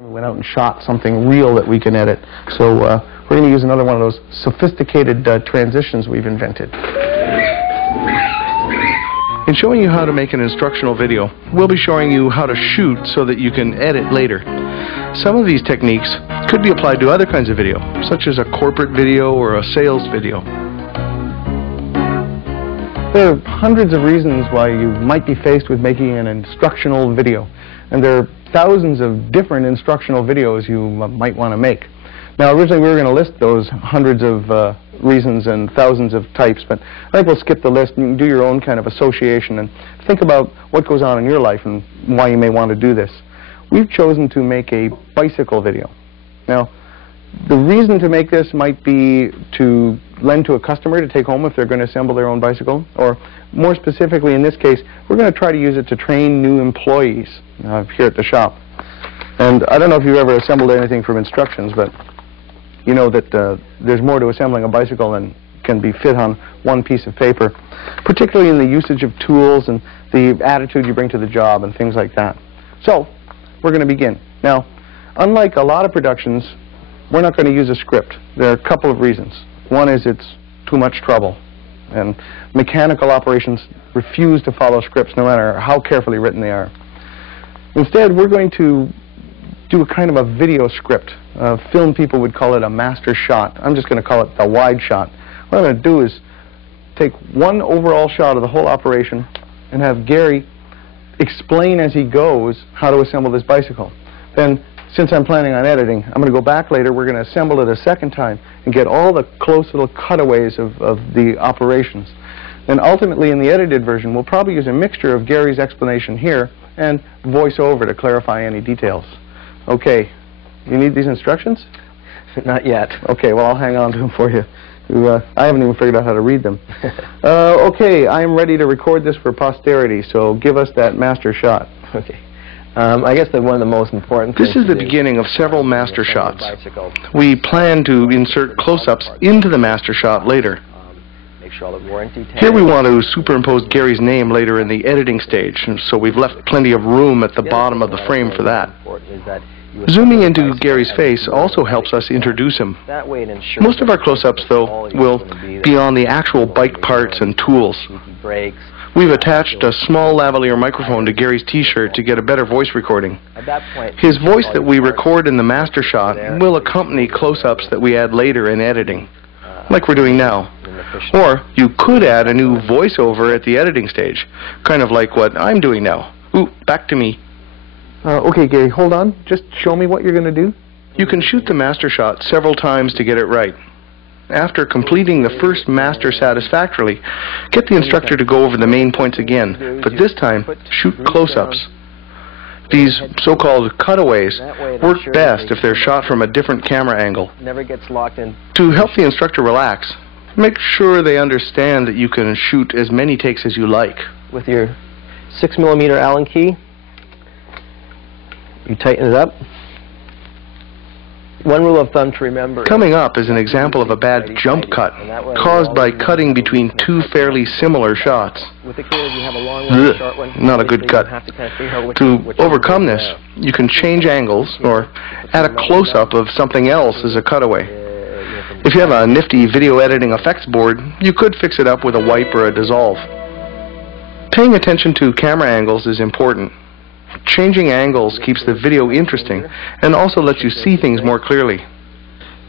We went out and shot something real that we can edit. So we're going to use another one of those sophisticated transitions we've invented. In showing you how to make an instructional video, we'll be showing you how to shoot so that you can edit later. Some of these techniques could be applied to other kinds of video, such as a corporate video or a sales video. There are hundreds of reasons why you might be faced with making an instructional video. And there are thousands of different instructional videos you might want to make. Now, originally we were going to list those hundreds of reasons and thousands of types, but I think we'll skip the list and you can do your own kind of association and think about what goes on in your life and why you may want to do this. We've chosen to make a bicycle video. Now, the reason to make this might be to lend to a customer to take home if they're going to assemble their own bicycle, or more specifically in this case, we're going to try to use it to train new employees here at the shop. And I don't know if you've ever assembled anything from instructions, but you know that there's more to assembling a bicycle than can be fit on one piece of paper, particularly in the usage of tools and the attitude you bring to the job and things like that. So, we're going to begin. Now, unlike a lot of productions, we're not going to use a script. There are a couple of reasons. One is it's too much trouble, and mechanical operations refuse to follow scripts no matter how carefully written they are. Instead, we're going to do a kind of a video script. Film people would call it a master shot. I'm just going to call it the wide shot. What I'm going to do is take one overall shot of the whole operation and have Gary explain as he goes how to assemble this bicycle. Then, since I'm planning on editing, I'm going to go back later, we're going to assemble it a second time and get all the close little cutaways of the operations. Then ultimately in the edited version, we'll probably use a mixture of Gary's explanation here and voice over to clarify any details. Okay, you need these instructions? Not yet. Okay, well I'll hang on to them for you. I haven't even figured out how to read them. Okay, I'm ready to record this for posterity, so give us that master shot. Okay. I guess that one of the most important things. This is the beginning of several master shots. We plan to insert close-ups into the master shot later. Here we want to superimpose Gary's name later in the editing stage, so we've left plenty of room at the bottom of the frame for that. Zooming into Gary's face also helps us introduce him. Most of our close-ups, though, will be on the actual bike parts and tools. We've attached a small lavalier microphone to Gary's t-shirt to get a better voice recording. His voice that we record in the master shot will accompany close-ups that we add later in editing, like we're doing now. Or you could add a new voiceover at the editing stage, kind of like what I'm doing now. Ooh, back to me. Okay, Gary, hold on. Just show me what you're going to do. You can shoot the master shot several times to get it right. After completing the first master satisfactorily, get the instructor to go over the main points again, but this time shoot close-ups. These so-called cutaways work best if they're shot from a different camera angle. To help the instructor relax, make sure they understand that you can shoot as many takes as you like. With your 6mm Allen key, you tighten it up. One rule of thumb to remember. Coming up is an example of a bad jump cut caused by cutting between two fairly similar shots. Not a good cut. To overcome this, you can change angles or add a close-up of something else as a cutaway. If you have a nifty video editing effects board, you could fix it up with a wipe or a dissolve. Paying attention to camera angles is important. Changing angles keeps the video interesting and also lets you see things more clearly.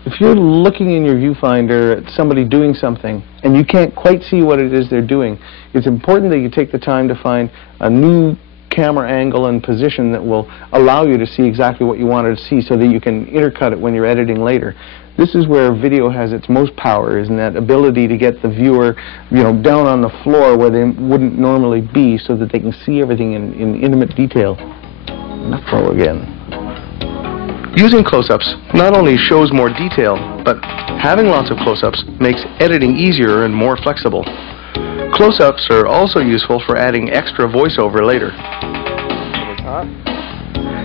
If you're looking in your viewfinder at somebody doing something and you can't quite see what it is they're doing, it's important that you take the time to find a new camera angle and position that will allow you to see exactly what you wanted to see so that you can intercut it when you're editing later. This is where video has its most power, is in that ability to get the viewer, down on the floor where they wouldn't normally be so that they can see everything in intimate detail. Throw again. Using close-ups not only shows more detail, but having lots of close-ups makes editing easier and more flexible. Close-ups are also useful for adding extra voiceover later.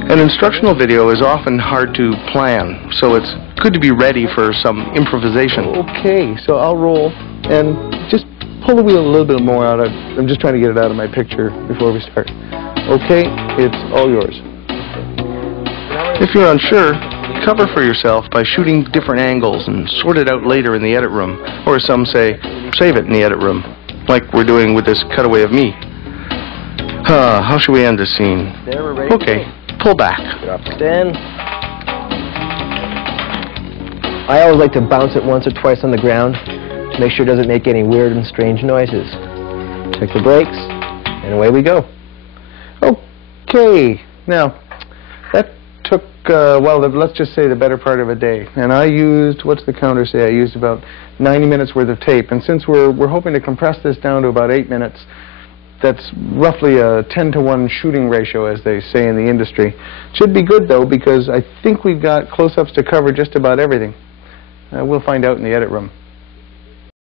An instructional video is often hard to plan, so it's good to be ready for some improvisation. Okay, so I'll roll and just pull the wheel a little bit more out. I'm just trying to get it out of my picture before we start. Okay, it's all yours. Now we're If you're unsure, cover for yourself by shooting different angles and sort it out later in the edit room, or as some say, save it in the edit room, like we're doing with this cutaway of me. How should we end the scene? Okay, pull back. Stand. I always like to bounce it once or twice on the ground to make sure it doesn't make any weird and strange noises. Check the brakes, and away we go. Okay, now that took, well, let's just say the better part of a day. And I used, what's the counter say? I used about 90 minutes worth of tape. And since we're hoping to compress this down to about 8 minutes, that's roughly a 10-to-1 shooting ratio, as they say in the industry. Should be good, though, because I think we've got close-ups to cover just about everything. We'll find out in the edit room.